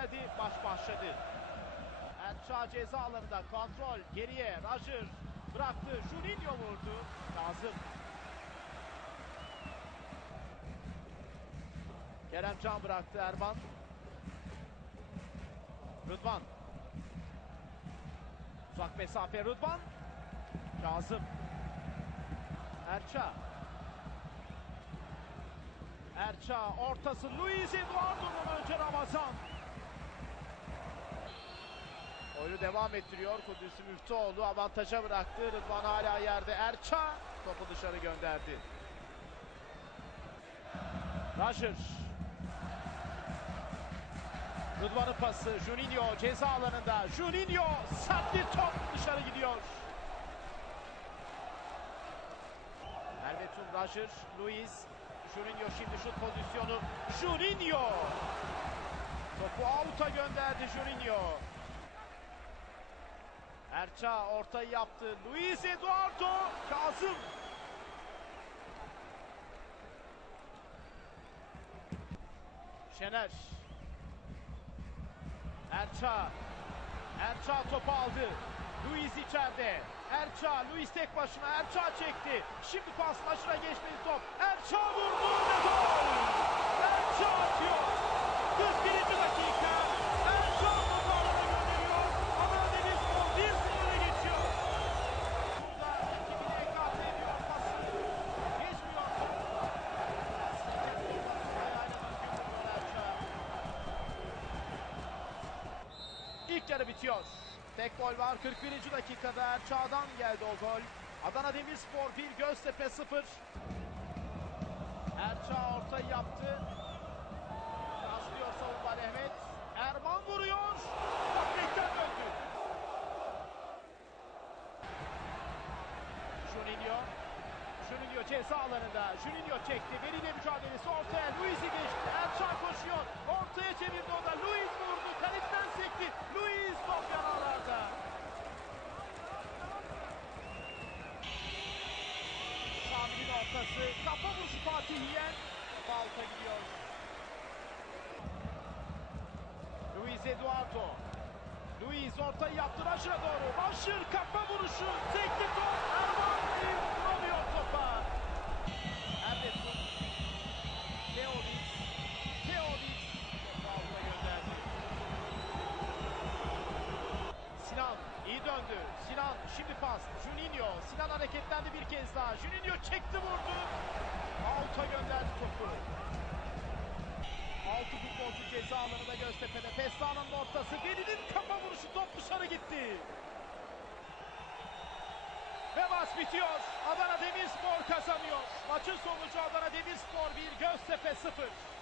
verdi. Maç başladı. Erçağ ceza alanında kontrol geriye Roger bıraktı. Juninho vurdu. Kazım. Kerem Can bıraktı Erman. Rıdvan. Uzak mesafe Rıdvan. Kazım. Erça. Erça ortası Luis Eduardo'nun önce Ramazan. Oyunu devam ettiriyor. Kudüs'ü Müftüoğlu avantaja bıraktı. Rıdvan hala yerde. Erça topu dışarı gönderdi. Roger. Rıdvan'ın pası. Juninho ceza alanında. Juninho sert bir top dışarı gidiyor. Ervetun Roger. Luis. Juninho şimdi şut pozisyonu. Juninho. Topu out'a gönderdi Juninho. Erça ortayı yaptı. Luis Eduardo. Kazım. Şener. Erça. Erça topu aldı. Luis içeride. Erça, Luis tek başına. Erça çekti. Şimdi pas aşırı geçmedi top. Erça vurdu ve gol. İlk yarı bitiyor. Tek gol var 41. dakikada Erçağ'dan geldi o gol. Adana Demirspor 1 Göztepe 0. Erçağ ortayı yaptı. Başlıyor savunma Mehmet. Erman vuruyor. Tekten döndü. Juninho. Juninho ceza alanında. Juninho çekti. Veriyle mücadelesi ortaya. Luis'i geçti. Erçağ koşuyor. Ortaya çevirdi o da. Luis vurdu. Kaleciden sekti. Luis top yanarlarda. Ortası. Kafa vuruşu Fatih Yiyen. Balta gidiyor. Luis Eduardo. Luis ortayı yaptı Raşır'a doğru. Raşır kafa vuruşu. Sekti top. Erman vuramıyor topa. Erdesun. Teodis. Teodis. Topu gönderdi. Sinan iyi döndü. Sinan şimdi pas. Juninho. Hareketlendi bir kez daha. Juninho çekti vurdu. Out'a gönderdi topu. Altı futbolcu ceza alanında Göztepe'de. Festan'ın ortası. Veli'nin kafa vuruşu top dışarı gitti. Ve maç bitiyor. Adana Demirspor kazanıyor. Maçın sonucu Adana Demirspor 1, Göztepe 0.